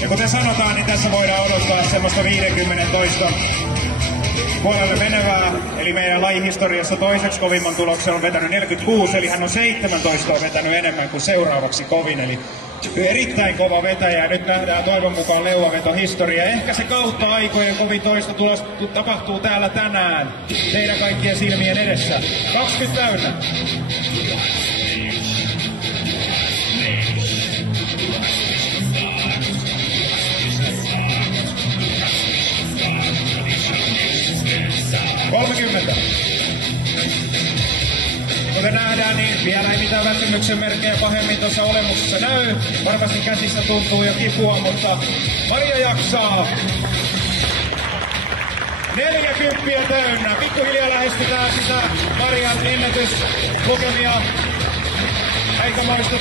Ja kuten sanotaan, niin tässä voidaan odottaa semmoista 50 toista puolelle menevää. Eli meidän lajihistoriassa toiseksi kovimman tuloksen on vetänyt 46, eli hän on 17 vetänyt enemmän kuin seuraavaksi kovin. Eli erittäin kova vetäjä, ja nyt nähdään toivon mukaan leuavetohistoria. Ehkä se kautta aikojen kovin toista tulos tapahtuu täällä tänään teidän kaikkien silmien edessä. 20 täynnä. Kuten nähdään, niin vielä ei mitään väsymyksen merkkejä pahemmin tuossa olemuksessa näy. Varmasti käsissä tuntuu jo kipua, mutta Maria jaksaa. 40 täynnä. Pikkuhiljaa lähestytään sitä Marian ennätyslukemia. Aikamoista